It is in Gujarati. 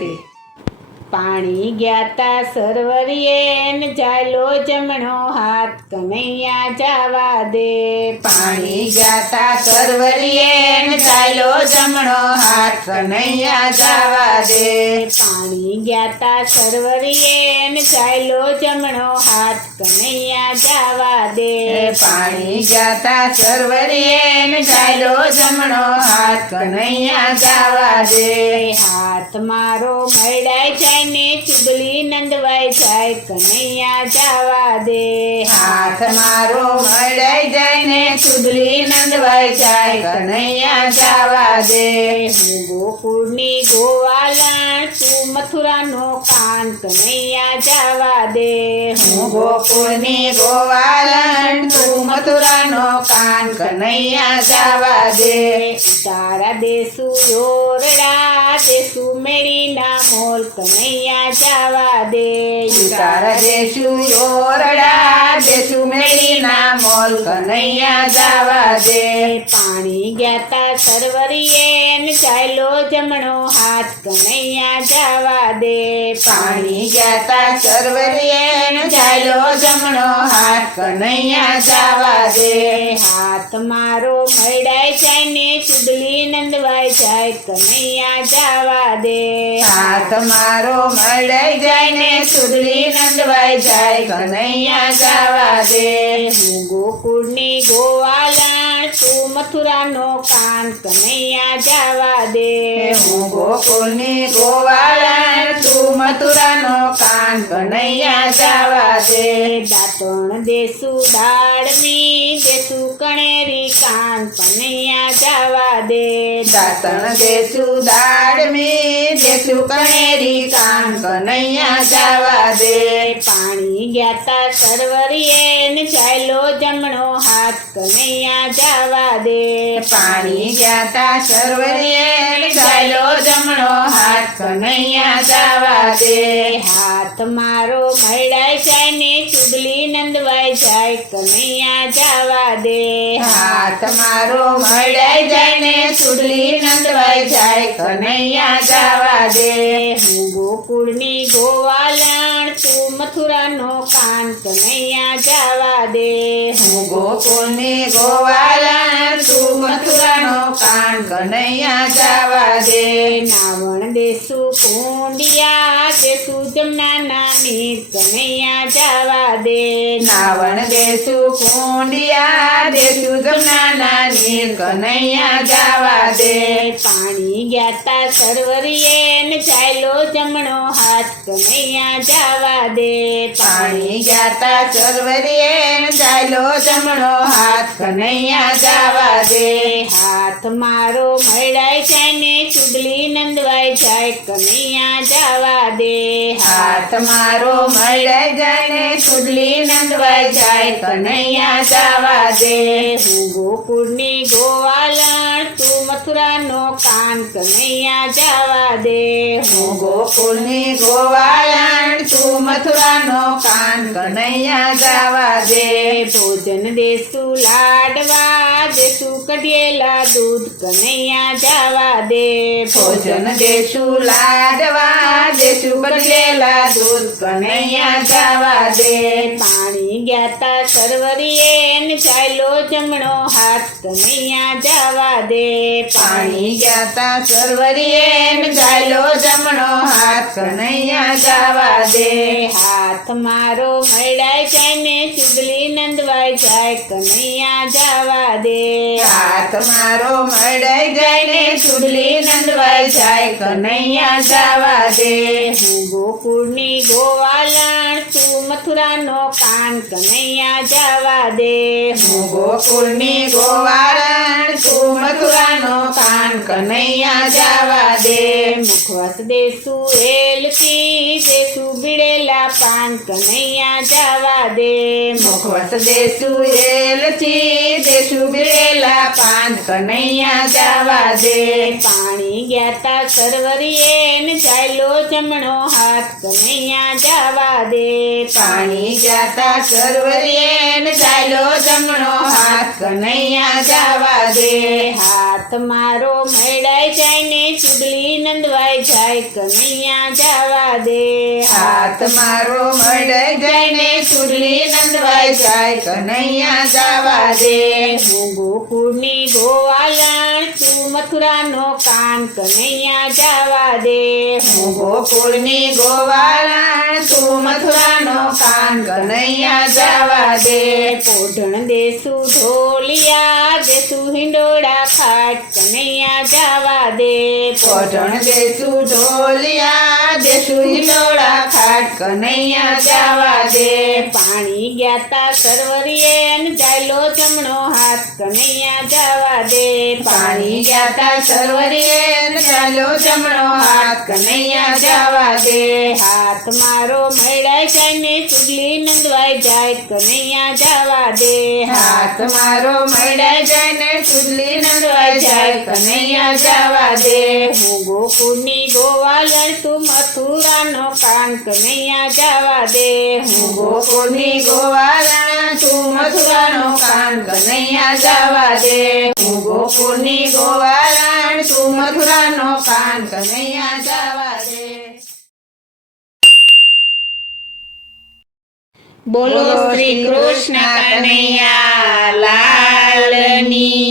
ગુજરાતી. પાણી ગ્યાતા સરવરીએ ને ચાલો જમણો હાથ કનૈયા જાવા દે. પાણી ગાતા સરવરીએ ને ચાલો જમણો હાથ કનૈયા જવા દે. પાણી ગ્યાતા સરવરીએ ને ચાલો જમણો હાથ કનૈયા જાવા દે. પાણી ગાતા સરવરીએ ને ચાલો જમણો હાથ કનૈયા જવા દે. હાથ મારો મળાય જાય ને ચુગલી નંદવાય જાય કનૈયા જાવા દે. હાથ મારો મળાઈ જાય ને ચુદલી નંદવાઈ જાય કનૈયા જવા દે. હું ગોકુળની ગોવાલણ તું મથુરાનો કાન કનૈયા જાવા દે. હું ગોકુળની ગોવાલણ તું મથુરાનો કાન કનૈયા જવા દે. તારા દેસુ યોરડા દેસુ મેળીના મોલ કનૈયા જાવા દે. તારા દેશુ યોરડા દેશુ મેળીના મોલ કનૈયા જવા દે. પાણી ગ્યાતા સરવરીએ ને ચાલો જમણો હાથ કનૈયા જાવા દે. પાણી ગાતા સરવરીએ ને ચાલો જમણો હાથ કનૈયા જવા દે. હાથ મારો મળાય જાય ને ચુગલી નંદવાય જાય કનૈયા જાવા દે. હાથ મારો મળાઈ જાય ને ચુદલી નંદવાઈ જાય કનૈયા જવા દે. હું ગોકુળની ગોવાલણ તું મથુરાનો કાન કનૈયા જાવા દે. હું ગોકુળની ગોવાળણ તું મથુરાનો કાન કનૈયા જવા દે. દાંતણ દેસુ દાળમી દેસુ કણેરી કાન કનૈયા જાવા દે. દાંતણ દેસુ દાડમી દેસુ કનેરી કાન કનૈયા જવા દે. પાણી ગ્યાતા સરવરીએ ને ચાલો જમણો હાથ કનૈયા જાવા દે. પાણી ગાતા સરવરીએ ને ચાલો જમણો હાથ કનૈયા જવા દે. હાથ મારો મળાય જાય ને ચુગલી નંદવાય જાય કનૈયા જાવા દે. હાથ મારો મળાઈ જાય ને ચુડલી નંદવાઈ જાય કનૈયા જવા દે. હું ગોકુળની ગોવાલણ તું મથુરાનો કાન કનૈયા જાવા દે. હું ગોકુળની ગોવાલણ તું મથુરાનો કાન કનૈયા જવા દે. નાવણ દેસુ કુંડિયા દેસુ જમનાના નીર કનૈયા જાવા દે. નાવણ દેસુ કુંડિયા દેસુ જમનાના નીર કનૈયા જવા દે. પાણી ગ્યાતા સરવરીએ ને ચાલો જમણો હાથ કનૈયા જાવા દે. પાણી ગાતા સરવરીએ ને ચાલો જમણો હાથ કનૈયા જવા દે. હાથ મારો મળાય જાય ને ચુગલી નંદવાય જાય કનૈયા જાવા દે. હાથ મારો મળાઈ જાય ને ચુડલી નંદવાઈ જાય કનૈયા જવા દે. હું ગોકુળની ગોવાલણ તું મથુરાનો કાન કનૈયા જાવા દે. હું ગોકુળની ગોવાળણ તું મથુરાનો કાન કનૈયા જવા દે. ભોજન દેસુ લાડવા દેસુ કઢિયેલા દૂધ કનૈયા જાવા દે. ભોજન દેસુ લાડવા દેસુ બદલેલા દૂધ કનૈયા જવા દે. પાણી ગ્યાતા સરવરીએ ને ચાલો જમણો હાથ કનૈયા જાવા દે. પાણી ગાતા સરવરીએ ને ચાલો જમણો હાથ કનૈયા જવા દે. હાથ મારો મળાય જાય ને ચુગલી નંદવાય જાય કનૈયા જાવા દે. હાથ મારો મળાઈ જાય ને ચુડલી નંદવાઈ જાય કનૈયા જવા દે. હું ગોકુળની ગોવાલણ તું મથુરાનો કાન કનૈયા જાવા દે. હું ગોકુળની ગોવાળણ તું મથુરાનો કાન કનૈયા જવા દે. મુખવાસ દેસુ એલચી દેસુ બીડેલા પાન કનૈયા જાવા દે. મુખવસ દેસુ એલચી દેસુ બિરેલા પાન કનૈયા જવા દે. પાણી ગ્યાતા સરવરીએ ને ચાલો જમણો હાથ કનૈયા જવા દે. પાણી જાતા સરોવરે ને ચાલ્યો જમણો હાથ કનૈયા જવા દે. હાથ મારો મળાય જાય ને ચૂડલી નંદવાય જાય કનૈયા જવા દે. હાથ મારો મળાઈ જાય ને ચૂડલી નંદવાઈ જાય કનૈયા જવા દે. હું ગોકુળની ગોવાલણ તું મથુરાનો કાન કનૈયા જવા દે. હું ગોકુળની ગોવાળણ તું મથુરાનો કાન કનૈયા જવા દે. પોઢણ દેશું ઢોલિયા દેશું હિંડોળા ખાટ કનૈયા જવા દે. પોઢણ દેશું ઢોલિયા દેશું હિંડોળા ખાટ કનૈયા જવા દે. પાણી ગ્યાતા સરવરીએ ને ચાલ્યો જમણો હાથ કનૈયા જવા દે. પાણી જાતા સરોવરે ને ચાલ્યો જમણો હાથ કનૈયા જવા દે. હાથ મારો મળાય જાય ને ચૂડલી નંદવાય જાય કનૈયા જવા દે. હાથ મારો મળાઈ જાય ને ચૂડલી નંદવાઈ જાય કનૈયા જવા દે. હું ગોકુળની ગોવાલણ તું મથુરાનો કાન કનૈયા જવા દે. હું ગોકુળની ગોવાળણ તું મથુરાનો કાન કનૈયા જવા દે. હું ગોકુળની ગોવાળણ તું મથુરાનો કાન કનૈયા જવા દે. બોલો શ્રી કૃષ્ણ કનૈયા લાલની